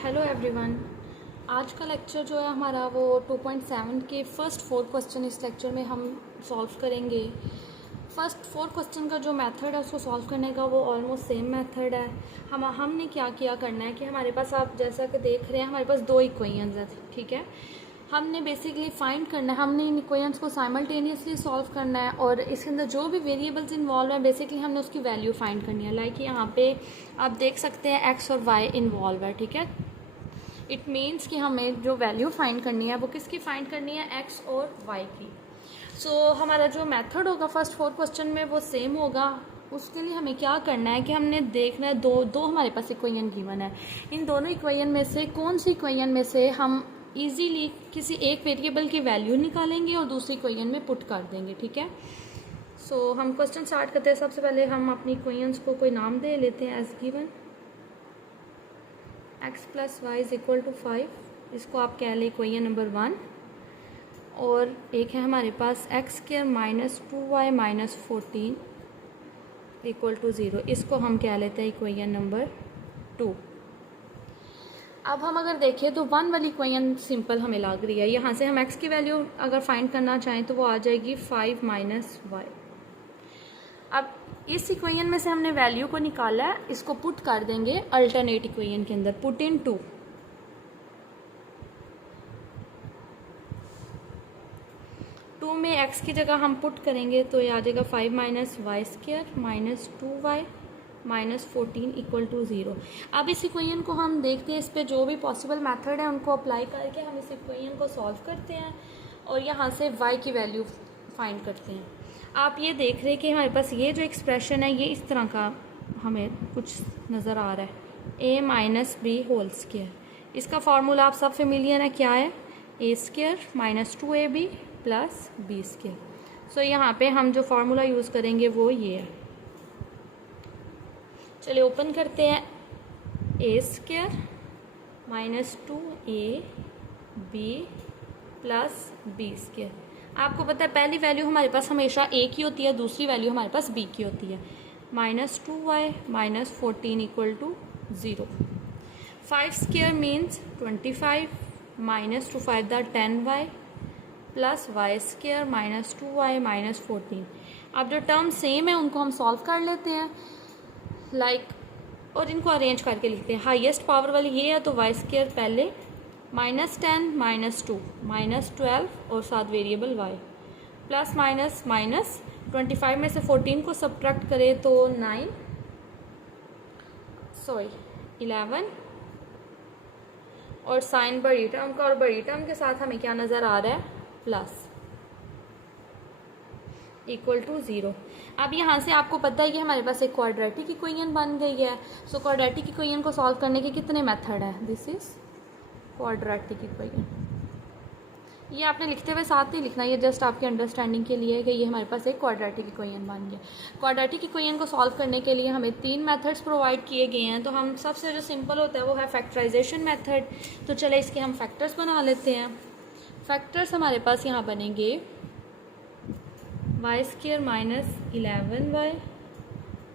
Hello everyone. आज का lecture जो है हमारा वो 2.7 के फर्स्ट 4 क्वेश्चन इस लेक्चर में हम सॉल्व करेंगे। फर्स्ट 4 क्वेश्चन का जो मेथड है उसको सॉल्व करने का वो ऑलमोस्ट सेम मेथड है। हमने क्या करना है कि हमारे पास आप जैसा कि देख रहे हैं हमारे पास दो इक्वेशंस हैं, ठीक है। हमने बेसिकली फाइंड करना है, हमने इन इक्वेशंस को साइमल्टेनियसली सॉल्व करना है और इसके अंदर जो भी वेरिएबल्स इन्वॉल्व हैं बेसिकली हमने उसकी वैल्यू फाइंड करनी है। लाइक यहाँ पे आप देख सकते हैं एक्स और वाई इन्वॉल्व है, ठीक है। इट मीन्स कि हमें जो वैल्यू फाइंड करनी है वो किसकी फाइंड करनी है, एक्स और वाई की। सो हमारा जो मेथड होगा फर्स्ट 4 क्वेश्चन में वो सेम होगा। उसके लिए हमें क्या करना है कि हमने देखना है दो हमारे पास इक्वेशन गिवन है। इन दोनों इक्वेशन में से कौन सी इक्वेशन में से हम इजीली किसी एक वेरिएबल की वैल्यू निकालेंगे और दूसरी इक्वेशन में पुट कर देंगे, ठीक है। सो हम क्वेश्चन स्टार्ट करते हैं। सबसे पहले हम अपनी इक्वेशंस को कोई नाम दे लेते हैं as given. x plus Y is equal to 5, इसको आप कह लें इक्वेशन नंबर 1। और एक है हमारे पास X square minus 2y minus 14 equal to 0, इसको हम कह लेते हैं इक्वेशन नंबर 2। अब हम अगर देखें तो 1 वाली इक्वेशन सिंपल हमें लग रही है। यहाँ से हम x की वैल्यू अगर फाइंड करना चाहें तो वो आ जाएगी 5 माइनस वाई। अब इस इक्वेशन में से हमने वैल्यू को निकाला है, इसको पुट कर देंगे अल्टरनेट इक्वेशन के अंदर। पुट इन 2 में x की जगह हम पुट करेंगे तो ये आ जाएगा 5 minus Y square minus 2y minus 14 equal to 0। अब इस इक्वेशन को हम देखते हैं, इस पे जो भी पॉसिबल मेथड है उनको अप्लाई करके हम इस इक्वेशन को सॉल्व करते हैं और यहाँ से y की वैल्यू फाइंड करते हैं। आप ये देख रहे हैं कि हमारे पास ये जो एक्सप्रेशन है ये इस तरह का हमें कुछ नज़र आ रहा है, a minus B whole square. इसका फार्मूला आप सब फेमिलियर है, क्या है, a square minus 2ab plus B square. So यहाँ पे हम जो फार्मूला यूज़ करेंगे वो ये है। चलिए ओपन करते हैं, a square minus 2ab plus B square. आपको पता है पहली वैल्यू हमारे पास हमेशा a की होती है, दूसरी वैल्यू हमारे पास b की होती है। Minus 2y minus 14 equal to 0। 5 square means 25 minus 2 5 the 10y plus Y square minus 2y minus 14। अब जो टर्म सेम है उनको हम सॉल्व कर लेते हैं और इनको अरेंज करके लिखते हैं। हाईएस्ट पावर वाली ये है तो वाई स्क्वायर पहले माइनस 10 माइनस 2 माइनस 12 और साथ variable y plus minus minus 25 में से 14 को सब्ट्रैक्ट करें तो 11 और साइन बड़ी टर्म का और बड़ी टर्म के साथ हमें क्या नज़र आ रहा है, प्लस इक्वल टू 0। अब यहाँ से आपको पता है कि हमारे पास एक क्वाड्रेटिक इक्वेशन बन गई है। सो क्वाड्रेटिक इक्वेशन को सॉल्व करने के कितने मेथड है, दिस इज क्वाड्रेटिक इक्वेशन। ये आपने लिखते हुए साथ नहीं लिखना, ये जस्ट आपके अंडरस्टैंडिंग के लिए है कि ये हमारे पास एक क्वाड्रेटिक इक्वेशन बन गया। क्वाड्रेटिक इक्वेशन को सॉल्व करने के लिए हमें 3 मेथड्स प्रोवाइड किए गए हैं। तो हम सबसे जो सिंपल होता है वो है फैक्टराइजेशन मेथड। तो चले इसके हम फैक्टर्स बना लेते हैं। फैक्टर्स हमारे पास यहाँ बनेंगे Y square minus 11y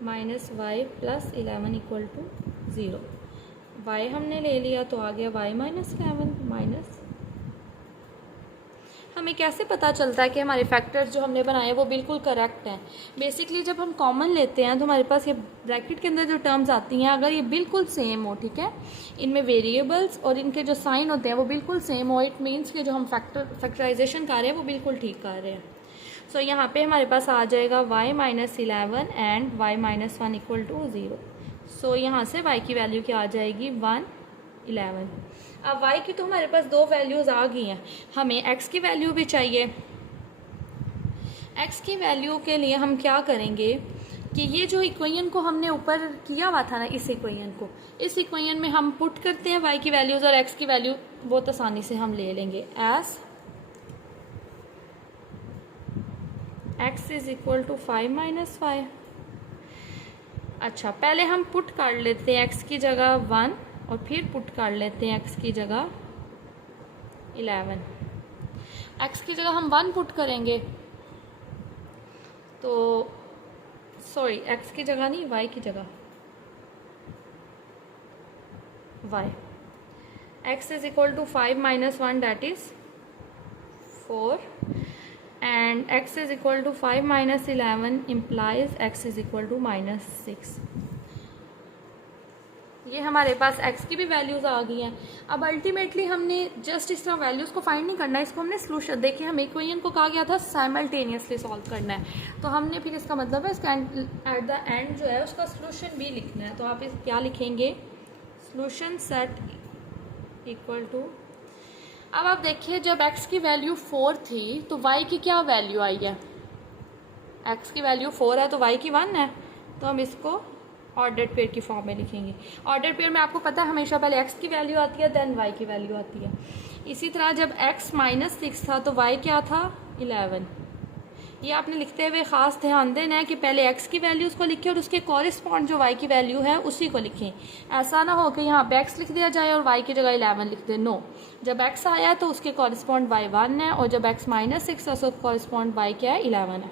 minus Y plus 11 equal to 0। y हमने ले लिया तो आ गया y माइनस 11 माइनस। हमें कैसे पता चलता है कि हमारे फैक्टर्स जो हमने बनाए वो बिल्कुल करेक्ट हैं। बेसिकली जब हम कॉमन लेते हैं तो हमारे पास ये ब्रैकेट के अंदर जो टर्म्स आती हैं अगर ये बिल्कुल सेम हो, ठीक है, इनमें वेरिएबल्स और इनके जो साइन होते हैं वो बिल्कुल सेम हो, इट मीन्स कि जो हम फैक्टराइजेशन कर रहे हैं वो बिल्कुल ठीक कर रहे हैं। सो यहाँ पे हमारे पास आ जाएगा y minus 11 and y minus 1 equal to 0। So यहाँ से y की वैल्यू क्या आ जाएगी, 1 11। अब y की तो हमारे पास 2 वैल्यूज़ आ गई हैं, हमें x की वैल्यू भी चाहिए। x की वैल्यू के लिए हम क्या करेंगे कि ये जो इक्वेशन को हमने ऊपर किया हुआ था ना, इस इक्वेशन में हम पुट करते हैं y की वैल्यूज़ और x की वैल्यू बहुत आसानी से हम ले लेंगे as x is equal to 5 minus 5। अच्छा, पहले हम पुट कर लेते हैं x की जगह 1 और फिर पुट कर लेते हैं x की जगह 11। x की जगह हम 1 पुट करेंगे तो x की जगह नहीं, y की जगह y। x is equal to 5 minus 1, that is 4, and x is equal to 5 minus 11 implies x is equal to minus 6. ये हमारे पास x की भी वैल्यूज़ आ गई हैं. अब अल्टीमेटली हमने जस्ट इस तरह वैल्यूज़ को फाइंड नहीं करना है, इसको हमने सोल्यूशन, देखिए हमें इक्वेशन को कहा गया था साइमल्टेनियसली सॉल्व करना है, तो हमने फिर इसका मतलब है इसका एट द एंड जो है उसका सोल्यूशन भी लिखना है. तो आप इस क्या लिखेंगे, सोल्यूशन सेट इक्वल टू. अब आप देखिए जब x की वैल्यू 4 थी तो y की क्या वैल्यू आई है, x की वैल्यू 4 है तो y की 1 है, तो हम इसको ऑर्डर्ड पेयर की फॉर्म में लिखेंगे. ऑर्डर्ड पेयर में आपको पता है हमेशा पहले x की वैल्यू आती है देन y की वैल्यू आती है. इसी तरह जब x माइनस 6 था तो y क्या था 11. ये आपने लिखते हुए ख़ास ध्यान देना है कि पहले x की वैल्यूज़ को लिखें और उसके कॉरिस्पॉन्ड जो y की वैल्यू है उसी को लिखें. ऐसा ना हो कि यहाँ पे x लिख दिया जाए और y की जगह 11 लिख दें. नो, जब x आया है तो उसके कॉरिस्पॉन्ड y 1 है और जब x माइनस 6 है उसका कॉरिस्पॉन्ड y क्या है 11 है.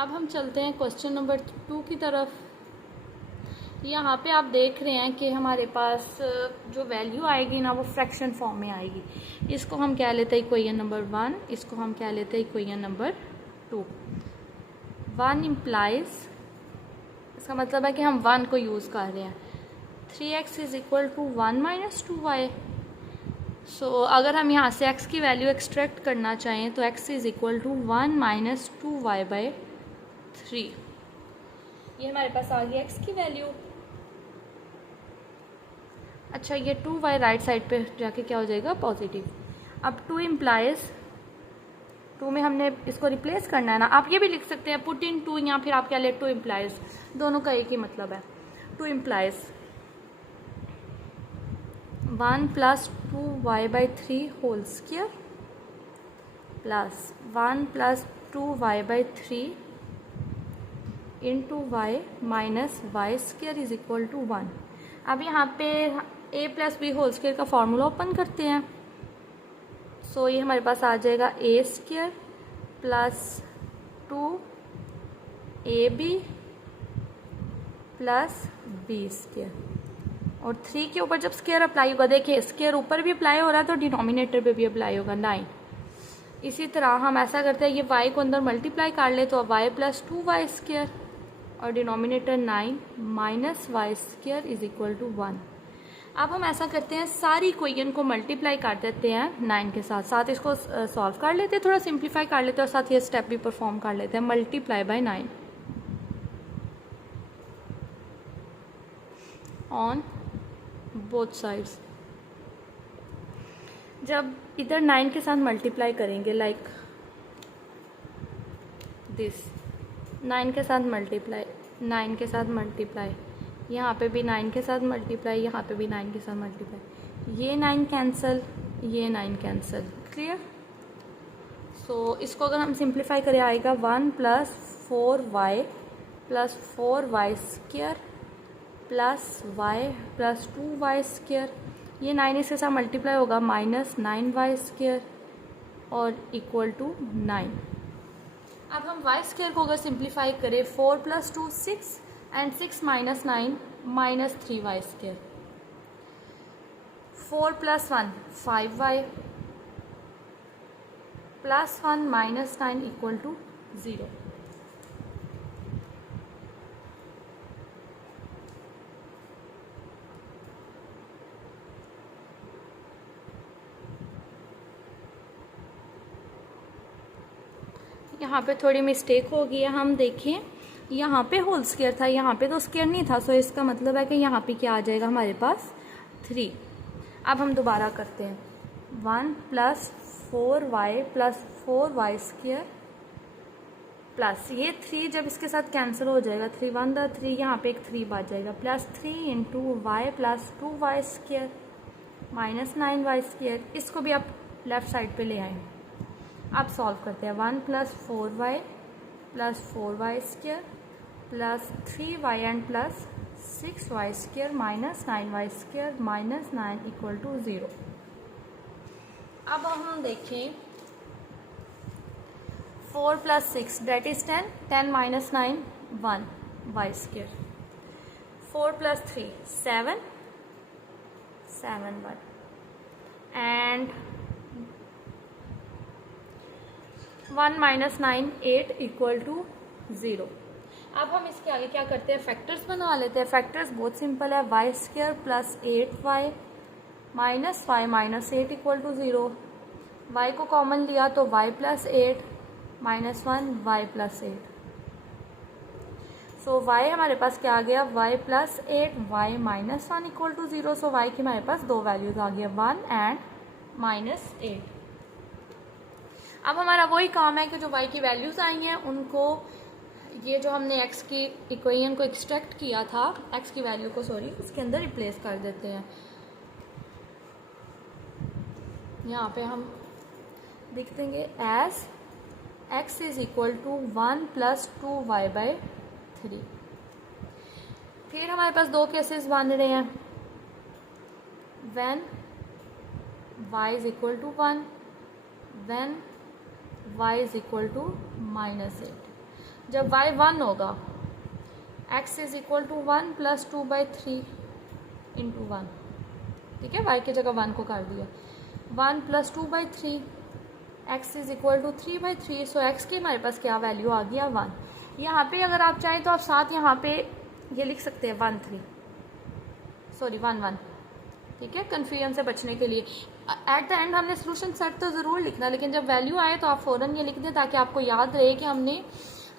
अब हम चलते हैं क्वेश्चन नंबर 2 की तरफ. यहाँ पे आप देख रहे हैं कि हमारे पास जो वैल्यू आएगी ना वो फ्रैक्शन फॉर्म में आएगी. इसको हम क्या लेते हैं इक्वेशन नंबर 1, इसको हम क्या लेते हैं इक्वेशन नंबर 2. 1 इम्प्लाइज, इसका मतलब है कि हम 1 को यूज़ कर रहे हैं. 3x is equal to 1 minus 2y. So अगर हम यहाँ से x की वैल्यू एक्सट्रैक्ट करना चाहें तो x is equal to 1 minus 2y by 3. ये हमारे पास आ गई x की वैल्यू. अच्छा, ये 2y राइट साइड पे जाके क्या हो जाएगा पॉजिटिव. अब 2 इम्प्लाइज, 2 में हमने इसको रिप्लेस करना है ना, आप ये भी लिख सकते हैं पुट इन 2 या फिर आप क्या ले 2 इम्प्लाइज, दोनों का एक ही मतलब है. 2 implies 1 plus 2y by 3 whole square plus 1 plus 2y by 3 into Y minus Y square is equal to 1. अब यहाँ पे a plus B whole square का फॉर्मूला ओपन करते हैं. सो ये हमारे पास आ जाएगा a square plus 2ab plus b square, और 3 के ऊपर जब स्क्वायर अप्लाई होगा, देखिए स्क्वायर ऊपर भी अप्लाई हो रहा है तो डिनोमिनेटर पे भी अप्लाई होगा 9. इसी तरह हम ऐसा करते हैं ये y को अंदर मल्टीप्लाई कर ले तो y प्लस 2y स्क्वायर और denominator 9 minus Y square is equal to 1. अब हम ऐसा करते हैं सारी इक्वेशन को मल्टीप्लाई कर देते हैं 9 के साथ साथ इसको सॉल्व कर लेते हैं, थोड़ा सिंप्लीफाई कर लेते हैं और साथ ये स्टेप भी परफॉर्म कर लेते हैं. Multiply by 9 on both sides. जब इधर 9 के साथ मल्टीप्लाई करेंगे लाइक दिस, 9 के साथ मल्टीप्लाई, 9 के साथ मल्टीप्लाई, यहाँ पे भी 9 के साथ मल्टीप्लाई, यहाँ पे भी 9 के साथ मल्टीप्लाई, ये 9 कैंसिल, ये 9 कैंसिल. क्लियर. सो इसको अगर हम सिंप्लीफाई करें आएगा 1 plus 4y plus 4y square plus y plus 2y square. ये 9 इसके साथ मल्टीप्लाई होगा माइनस 9y स्क्वायर और इक्वल टू 9. अब हम y स्क्वायर को अगर सिंप्लीफाई करें 4 plus 2 6 and 6 minus 9 minus 3y square. 4 plus 1 5y plus 1 minus 9 equal to 0. यहाँ पे थोड़ी मिस्टेक हो गई है. हम देखें यहाँ पे होल स्क्वायर था, यहाँ पे तो स्क्वायर नहीं था, सो इसका मतलब है कि यहाँ पे क्या आ जाएगा हमारे पास 3. अब हम दोबारा करते हैं 1 plus 4y plus 4y square plus ये 3 जब इसके साथ कैंसिल हो जाएगा 3 1 द 3, यहाँ पे एक 3 बच जाएगा plus 3 into y plus 2y square minus 9y square. इसको भी आप लेफ़्ट साइड पे ले आए. अब सॉल्व करते हैं 1 plus 4y plus 4y square plus 3y and plus 6y square minus 9y square minus 9 equal to 0. अब हम देखें 4 plus 6 that is 10, 10 minus 9 1 y square. 4 + 3 7 7 1 and 1 - 9 8 = 0। अब हम इसके आगे क्या करते हैं, फैक्टर्स बना लेते हैं। फैक्टर्स बहुत सिंपल है, y² + 8y - 5 - 8 = 0। y को कॉमन लिया तो y + 8 - 1 y + 8। सो y हमारे पास क्या आ गया, y + 8 y - 1 = 0। सो y की हमारे पास दो वैल्यूज आ गया, 1 एंड -8। अब हमारा वही काम है कि जो y की वैल्यूज आई हैं उनको, ये जो हमने x की इक्वेशन को एक्सट्रैक्ट किया था, x की वैल्यू को उसके अंदर रिप्लेस कर देते हैं। यहाँ पे हम लिख देंगे एज x = 1 + 2y/3। फिर हमारे पास दो केसेस बन रहे हैं, व्हेन y = 1, व्हेन y = -8। जब y 1 होगा, x = 1 + 2/3 × 1, ठीक है, y की जगह 1 को कर दिया, 1 + 2/3, x = 3/3। सो x की हमारे पास क्या वैल्यू आ गया, 1। यहाँ पे अगर आप चाहें तो आप साथ यहाँ पे ये लिख सकते हैं 1 1, ठीक है, कन्फ्यूजन से बचने के लिए। एट द एंड हमने सोल्यूशन सेट तो ज़रूर लिखना, लेकिन जब वैल्यू आए तो आप फ़ौरन ये लिख दें ताकि आपको याद रहे कि हमने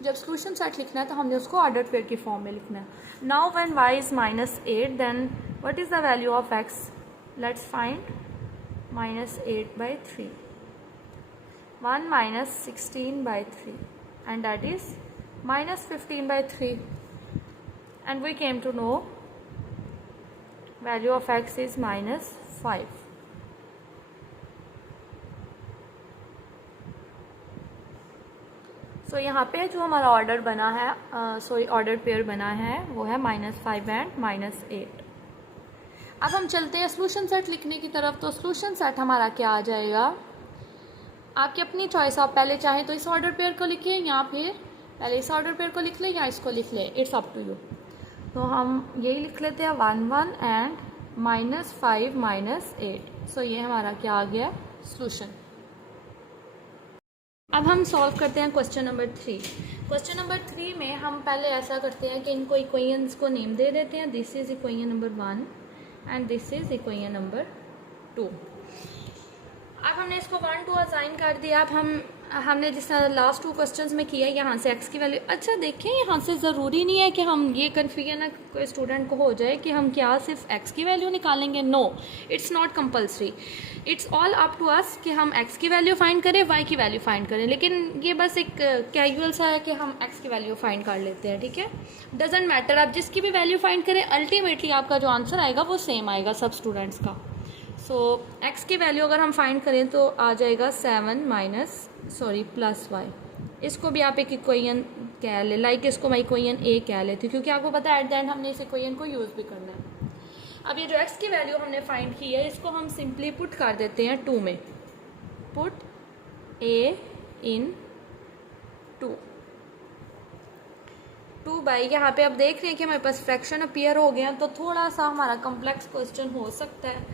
जब सोल्यूशन सेट लिखना है तो हमने उसको ऑर्डर पेयर की फॉर्म में लिखना है। Now when y is -8 then what is the value of x, let's find -8/3, 1 - 16/3 and that is -15/3 and we came to know value of x is -5। सो यहाँ पे जो हमारा ऑर्डर बना है, ऑर्डर पेयर बना है वो है -5 एंड -8। अब हम चलते हैं सोल्यूशन सेट लिखने की तरफ। तो सोल्यूशन सेट हमारा क्या आ जाएगा, आपकी अपनी चॉइस, आप पहले चाहें तो इस ऑर्डर पेयर को लिखिए या फिर पहले इस ऑर्डर पेयर को लिख लें या इसको लिख लें, इट्स अप टू यू। तो हम यही लिख लेते हैं 1 1 एंड -5 -8। सो ये हमारा क्या आ गया, सोल्यूशन। अब हम सॉल्व करते हैं क्वेश्चन नंबर 3। क्वेश्चन नंबर 3 में हम पहले ऐसा करते हैं कि इनको इक्वेशंस को नेम दे देते हैं। This is equation number 1 and this is equation number 2। अब हमने इसको 1 2 असाइन कर दिया। अब हमने जिस तरह लास्ट 2 क्वेश्चंस में किया, यहाँ से x की वैल्यू, अच्छा देखें यहाँ से ज़रूरी नहीं है कि हम ये कन्फ्यूजन ना कोई स्टूडेंट को हो जाए कि हम क्या सिर्फ x की वैल्यू निकालेंगे। No, it's not compulsory, it's all up to us कि हम x की वैल्यू फाइंड करें, y की वैल्यू फाइंड करें। लेकिन ये बस एक कैजुअल सा है कि हम x की वैल्यू फाइंड कर लेते हैं, ठीक है, डजेंट मैटर, आप जिसकी भी वैल्यू फाइंड करें अल्टीमेटली आपका जो आंसर आएगा वो सेम आएगा सब स्टूडेंट्स का। सो x की वैल्यू अगर हम फाइंड करें तो आ जाएगा 7 प्लस y। इसको भी आप एक इक्वेशन कह ले, लाइक इसको मैं इक्वेशन ए कह लेती हूँ क्योंकि आपको पता है एट द एंड हमने इस इक्वेशन को यूज़ भी करना है। अब ये जो x की वैल्यू हमने फाइंड की है इसको हम सिंपली पुट कर देते हैं 2 में, पुट a इन 2 बाई, यहाँ पे अब देख रहे हैं कि हमारे पास फ्रैक्शन अपीयर हो गया, तो थोड़ा सा हमारा कॉम्प्लेक्स क्वेश्चन हो सकता है।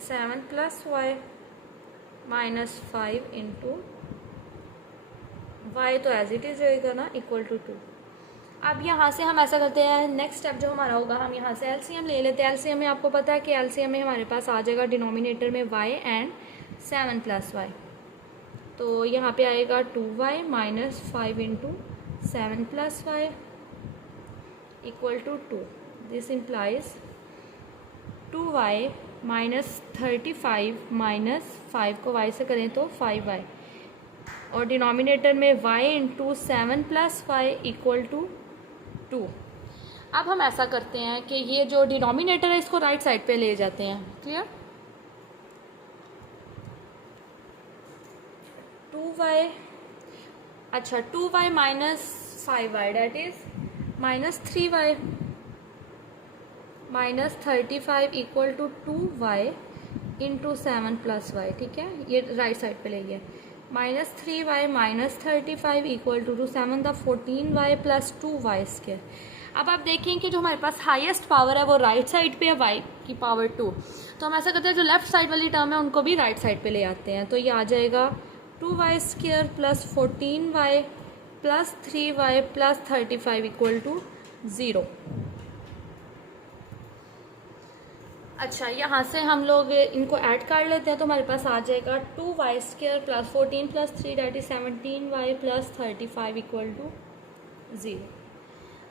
7 प्लस y -5 इंटू y, तो एज इट इज रहेगा ना, इक्वल टू 2। अब यहाँ से हम ऐसा करते हैं, नेक्स्ट स्टेप जो हमारा होगा, हम यहाँ से एलसीएम ले लेते हैं। एलसीएम में आपको पता है कि एलसीएम में हमारे पास आ जाएगा डिनोमिनेटर में y एंड 7 प्लस y, तो यहाँ पे आएगा 2y -5 into 7 plus y equal to 2। This implies 2y -35 -5 को y से करें तो 5y, और डिनोमिनेटर में y into 7 plus y equal to 2। अब हम ऐसा करते हैं कि ये जो डिनोमिनेटर है इसको राइट साइड पे ले जाते हैं, क्लियर। 2y, अच्छा 2y -5y that is -3y -35 equal to 2y into 7 plus y, ठीक है, ये राइट साइड पे ले गया। -3y -35 equal to 7 the 14y plus 2y square. अब आप देखें कि जो हमारे पास हाईएस्ट पावर है वो राइट साइड पे है y की पावर 2, तो हम ऐसा करते हैं जो लेफ्ट साइड वाली टर्म है उनको भी राइट साइड पे ले आते हैं। तो ये आ जाएगा 2y² plus 14y plus 3y plus 35 equal to 0। अच्छा, यहाँ से हम लोग इनको ऐड कर लेते हैं तो हमारे पास आ जाएगा 2y² plus 14 plus 3 that is 17y plus 35 equal to 0।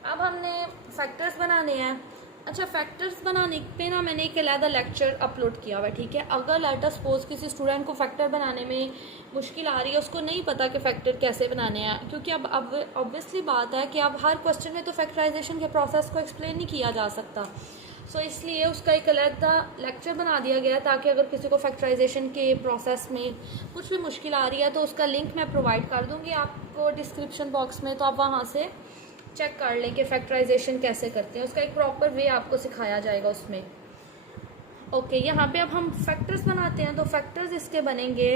अब हमने फैक्टर्स बनाने हैं। अच्छा, फैक्टर्स बनाने पे ना मैंने एक अलग लेक्चर अपलोड किया हुआ है, ठीक है। अगर लेट अस सपोज किसी स्टूडेंट को फैक्टर बनाने में मुश्किल आ रही है, उसको नहीं पता कि फैक्टर कैसे बनाने हैं, क्योंकि अब ऑब्वियसली बात है कि अब हर क्वेश्चन में तो फैक्टराइजेशन के प्रोसेस को एक्सप्लेन नहीं किया जा सकता। सो इसलिए उसका एक अलग लेक्चर बना दिया गया ताकि अगर किसी को फैक्टराइजेशन के प्रोसेस में कुछ भी मुश्किल आ रही है तो उसका लिंक मैं प्रोवाइड कर दूँगी आपको डिस्क्रिप्शन बॉक्स में, तो आप वहाँ से चेक कर लें कि फैक्टराइजेशन कैसे करते हैं। उसका एक प्रॉपर वे आपको सिखाया जाएगा उसमें। ओके, यहाँ पे अब हम फैक्टर्स बनाते हैं। तो फैक्टर्स इसके बनेंगे,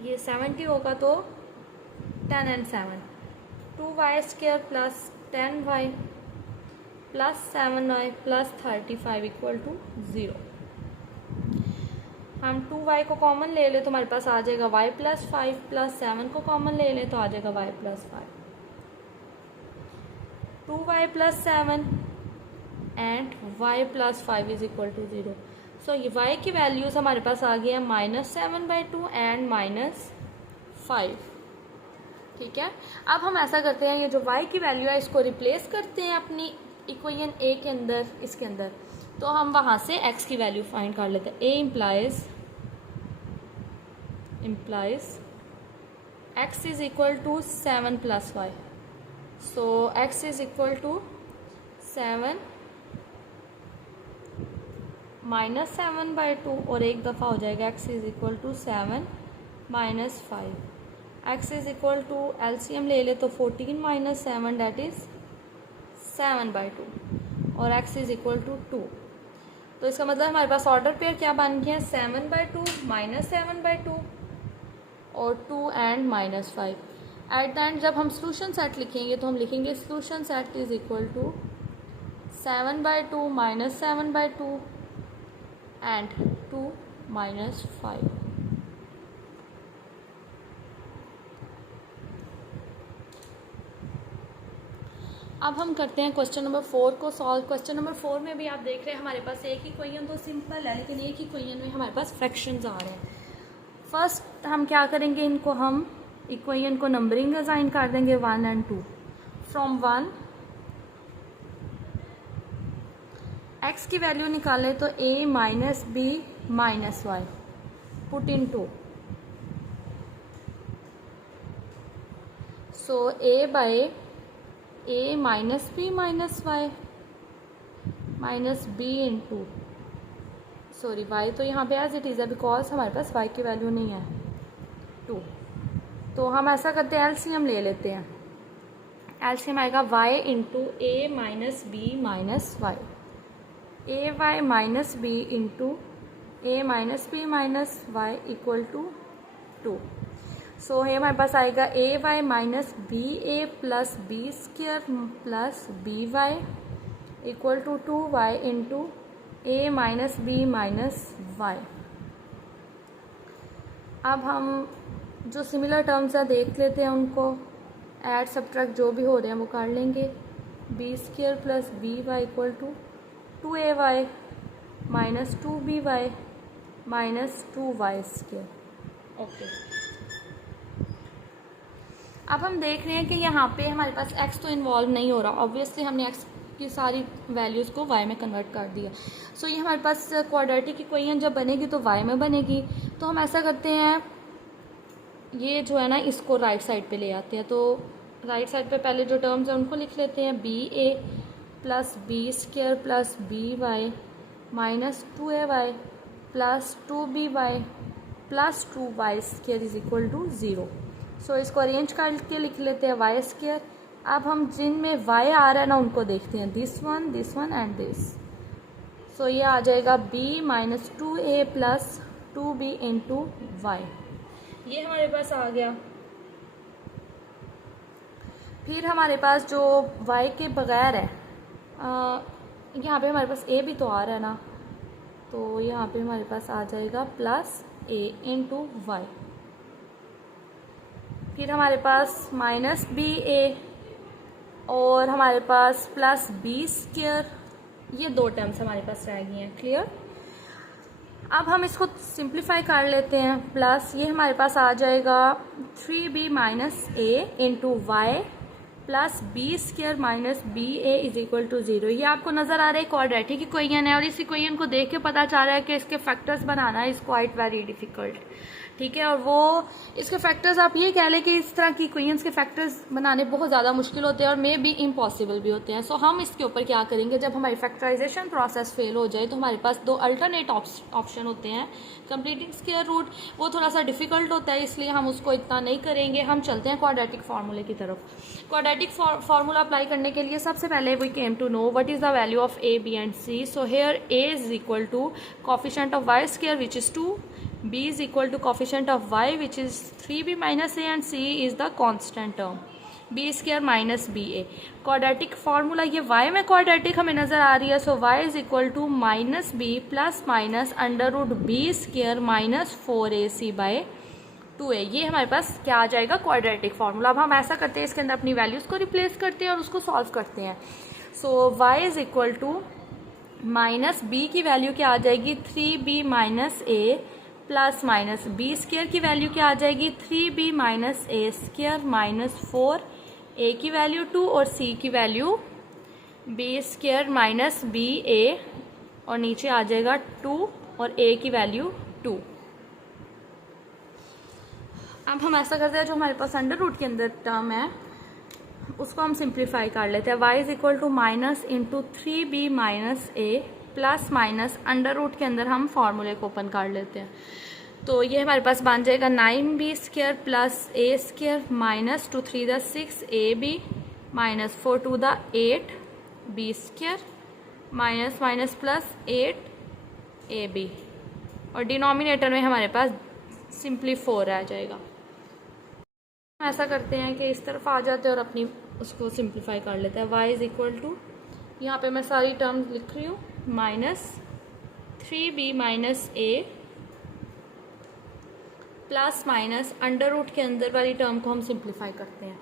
ये 70 होगा तो 10 and 7, 2y² plus 10y plus 7y plus 35 equal to 0। हम 2y को कॉमन ले लें तो हमारे पास आ जाएगा y प्लस 5 प्लस 7 को कॉमन ले लें तो आ जाएगा y plus 5, 2y plus 7 and y plus 5 is equal to 0। So ये y की वैल्यूज हमारे पास आ गई है -7/2 एंड -5, ठीक है। अब हम ऐसा करते हैं, ये जो y की वैल्यू है इसको रिप्लेस करते हैं अपनी इक्वेशन a के अंदर, इसके अंदर, तो हम वहाँ से x की वैल्यू फाइंड कर लेते हैं। a implies x is equal to 7 plus y, so x is equal to 7 -7/2 और एक दफ़ा हो जाएगा x is equal to 7 -5। x is equal to LCM ले ले तो 14 - 7 दैट इज 7/2 और x इज इक्वल टू 2। तो इसका मतलब हमारे पास ऑर्डर पेयर क्या बन गया, 7/2 -7/2 और 2 एंड -5। एट द एंड जब हम सोल्यूशन सेट लिखेंगे तो हम लिखेंगे solution set is equal to 7/2 -7/2 and 2 -5। अब हम करते हैं क्वेश्चन नंबर 4 को सॉल्व। क्वेश्चन नंबर 4 में भी आप देख रहे हैं हमारे पास एक ही इक्वेशन तो सिंपल है, लेकिन एक ही इक्वेशन में हमारे पास फ्रैक्शंस आ रहे हैं। फर्स्ट हम क्या करेंगे, इनको हम इक्वेशन को नंबरिंग असाइन कर देंगे 1 and 2। फ्रॉम 1 x की वैल्यू निकालें तो a minus b minus y, put in 2, so a by a minus b minus y minus b into, sorry y तो यहाँ पे एज इट इज़ है बिकॉज हमारे पास y की वैल्यू नहीं है 2। तो हम ऐसा करते हैं एलसीएम ले लेते हैं। एलसीएम आएगा y into A minus B minus Y, A Y minus B into A minus B minus Y equal to 2। So ये हमारे पास आएगा A Y minus B A plus B square plus B Y equal to 2y into A minus B minus Y. अब हम जो similar terms हैं देख लेते हैं, उनको ऐड सब्ट्रैक्ट जो भी हो रहे हैं वो कर लेंगे। B square plus B Y equal to 2ay minus 2by minus 2y²। Okay, अब हम देख रहे हैं कि यहाँ पे हमारे पास x तो इन्वॉल्व नहीं हो रहा, ऑब्वियसली हमने x की सारी वैल्यूज़ को y में कन्वर्ट कर दिया। सो ये हमारे पास क्वाड्रेटिक इक्वेशन जब बनेगी तो y में बनेगी। तो हम ऐसा करते हैं, ये जो है ना इसको राइट साइड पे ले आते हैं। तो राइट साइड पे पहले जो टर्म्स हैं उनको लिख लेते हैं, b A plus B square plus B y minus 2ay plus 2by plus 2y² is equal to 0। So इसको अरेंज करके लिख लेते हैं y²। अब हम जिनमें y आ रहा है ना उनको देखते हैं, this one and this. So ये आ जाएगा b minus 2a plus 2b into y, ये हमारे पास आ गया। फिर हमारे पास जो y के बगैर है, यहाँ पे हमारे पास a भी तो आ रहा है ना, तो यहाँ पे हमारे पास आ जाएगा प्लस a इंटू वाई। फिर हमारे पास माइनस बी ए और हमारे पास प्लस बी स्क्वायर, ये दो टर्म्स हमारे पास रह गई हैं। क्लियर? अब हम इसको सिंप्लीफाई कर लेते हैं। प्लस ये हमारे पास आ जाएगा 3b minus a into y plus B square minus B a is equal to 0। ये आपको नजर आ रहा है क्वाड्रेटिक इक्वेशन है, और इस इक्वेशन को देख के पता चल रहा है कि इसके factors banana is quite very difficult. ठीक है, और वो इसके फैक्टर्स आप ये कह लें कि इस तरह की इक्वेशंस के फैक्टर्स बनाने बहुत ज़्यादा मुश्किल होते हैं और मे बी इम्पॉसिबल भी होते हैं। सो हम इसके ऊपर क्या करेंगे, जब हमारी फैक्टराइजेशन प्रोसेस फेल हो जाए तो हमारे पास दो अल्टरनेट ऑप्शन होते हैं। कंप्लीटिंग स्क्वायर रूट वो थोड़ा सा डिफिकल्ट होता है, इसलिए हम उसको इतना नहीं करेंगे। हम चलते हैं क्वाड्रेटिक फार्मूले की तरफ। क्वाड्रेटिक फार्मूला अप्लाई करने के लिए सबसे पहले we came to know what is the value of a b and c. So here a is equal to coefficient of y square which is 2, b is equal to coefficient of y which is 3b minus a and c is the constant term b square minus ba। Quadratic formula ये y में quadratic हमें नजर आ रही है, so y is equal to minus b plus minus under root b square minus 4ac by 2a। ये हमारे पास क्या आ जाएगा, क्वाड्रेटिक फार्मूला। अब हम ऐसा करते हैं, इसके अंदर अपनी वैल्यूज को रिप्लेस करते हैं और उसको सॉल्व करते हैं। So y is equal to minus b की वैल्यू क्या आ जाएगी 3b minus a plus minus b square की वैल्यू क्या आ जाएगी 3b माइनस ए स्क्वायर माइनस 4a की वैल्यू 2 और c की value b square minus B A और नीचे आ जाएगा 2 और a की वैल्यू 2। अब हम ऐसा करते हैं, जो हमारे पास अंडर रूट के अंदर टर्म है उसको हम सिंप्लीफाई कर लेते हैं। y is equal to minus into 3b minus a plus minus under root के अंदर हम फॉर्मूले को ओपन कर लेते हैं। तो ये हमारे पास बन जाएगा 9b square plus a square minus 2 3 the 6ab minus 4 2 the 8b square minus minus plus 8ab और डिनोमिनेटर में हमारे पास सिंपली 4 आ जाएगा। ऐसा करते हैं कि इस तरफ आ जाते हैं और अपनी उसको सिंप्लीफाई कर लेते हैं। y इज इक्वल टू, यहाँ पे मैं सारी टर्म्स लिख रही हूँ, minus 3b minus a plus minus under root के अंदर वाली टर्म को हम सिंप्लीफाई करते हैं।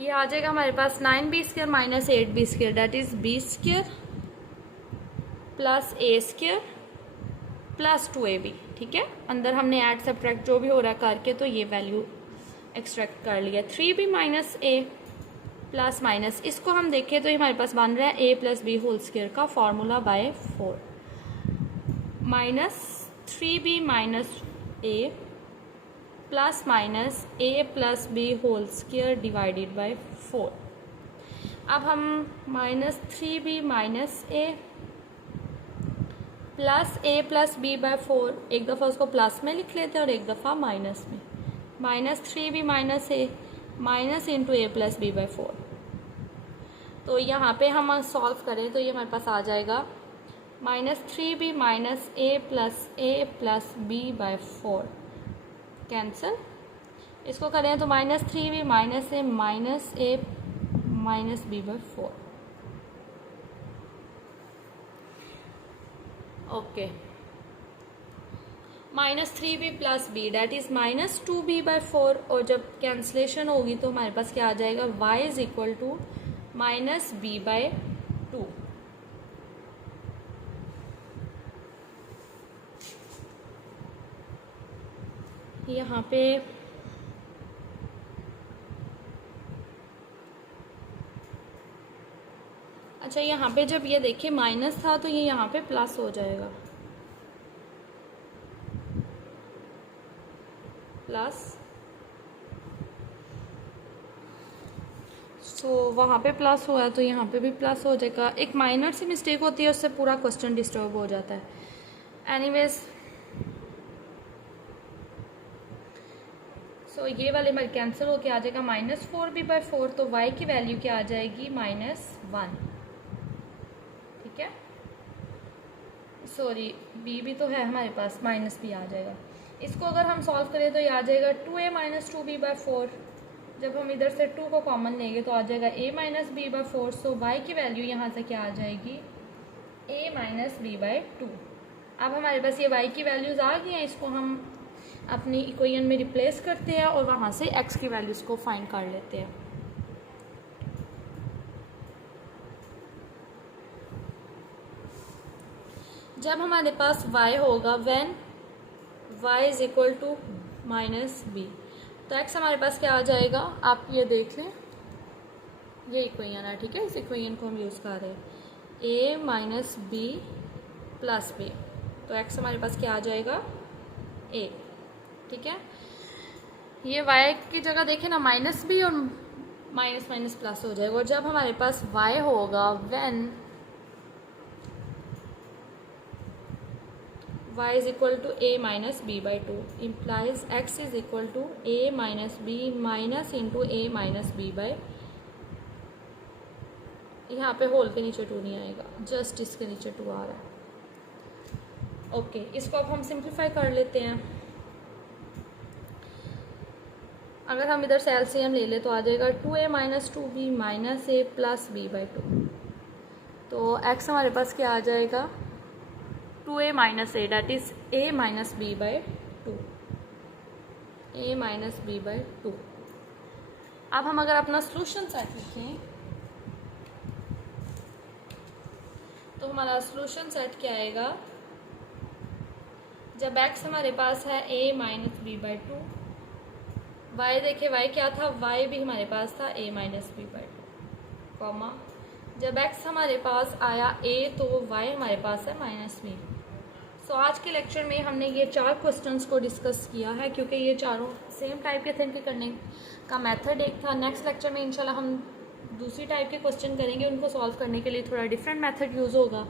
ये आ जाएगा हमारे पास 9b square minus 8b square that is b square plus a square plus 2ab। ठीक है, अंदर हमने ऐड सब्ट्रैक्ट जो भी हो रहा है करके तो ये वैल्यू एक्सट्रैक्ट कर लिया। 3b minus a plus minus इसको हम देखें तो ये हमारे पास बन रहा है a plus B whole square का formula by 4 minus 3b minus a plus minus a plus B whole square divided by 4। अब हम minus 3b minus a plus a plus b by 4 एक दफ़ा उसको प्लस में लिख लेते हैं और एक दफ़ा माइनस में। Minus 3b minus a minus into a plus b by 4। तो यहाँ पे हम सॉल्व करें तो ये हमारे पास आ जाएगा minus 3b minus a plus b by 4 cancel. इसको करें तो minus 3b minus a minus b by 4। Okay, minus 3b plus b that is minus 2b by 4 और जब कैंसलेशन होगी तो हमारे पास क्या आ जाएगा y is equal to minus b by 2। यहाँ पे अच्छा, यहाँ पे जब ये देखिए माइनस था तो ये यहाँ पे प्लस हो जाएगा, प्लस। सो वहाँ पे प्लस हुआ है तो यहाँ पे भी प्लस हो जाएगा। एक माइनर सी मिस्टेक होती है, उससे पूरा क्वेश्चन डिस्टर्ब हो जाता है। एनीवेज, सो ये वाले हमारे कैंसिल होके आ जाएगा माइनस 4b बाय 4। तो y की वैल्यू क्या आ जाएगी माइनस 1। ठीक है, सॉरी b भी तो है हमारे पास, माइनस b आ जाएगा। इसको अगर हम सॉल्व करें तो ये आ जाएगा 2a माइनस 2b बाय 4। जब हम इधर से 2 को कॉमन लेंगे तो आ जाएगा a माइनस बी बाई 4। सो y की वैल्यू यहाँ से क्या आ जाएगी, a माइनस बी बाई 2। अब हमारे पास ये y की वैल्यूज़ आ गई हैं, इसको हम अपनी इक्वेशन में रिप्लेस करते हैं और वहाँ से x की वैल्यूज़ को फाइंड कर लेते हैं। जब हमारे पास y होगा when y is equal to minus b, तो x हमारे पास क्या आ जाएगा, आप ये देख लें, ये इक्वेशन है, ठीक है, इस इक्वेशन को हम यूज़ कर रहे हैं, a minus b plus b, तो x हमारे पास क्या आ जाएगा, a, ठीक है। ये y की जगह देखें ना, माइनस बी और माइनस माइनस प्लस हो जाएगा। और जब हमारे पास y होगा when y is equal to a minus b by 2 implies x is equal to a minus B minus into a minus b by, यहाँ पे होल के नीचे 2 नहीं आएगा, जस्ट इसके नीचे 2 आ रहा है। ओके, इसको अब हम सिंप्लीफाई कर लेते हैं। अगर हम इधर से एलसीएम ले ले तो आ जाएगा 2a minus 2b minus a plus b by 2। तो x हमारे पास क्या आ जाएगा, 2a minus a, that is a minus b by 2, a minus b by 2। अब हम अगर अपना सोल्यूशन सेट लिखें तो हमारा सोल्यूशन सेट क्या आएगा, जब x हमारे पास है a minus b by 2, y देखिए y क्या था, y भी हमारे पास था a माइनस बी बाई 2, कॉमा जब x हमारे पास आया a तो y हमारे पास है माइनस बी। सो आज के लेक्चर में हमने ये 4 क्वेश्चंस को डिस्कस किया है, क्योंकि ये चारों सेम टाइप के थे, इनके करने का मेथड एक था। नेक्स्ट लेक्चर में इंशाल्लाह हम दूसरी टाइप के क्वेश्चन करेंगे, उनको सॉल्व करने के लिए थोड़ा डिफरेंट मेथड यूज़ होगा।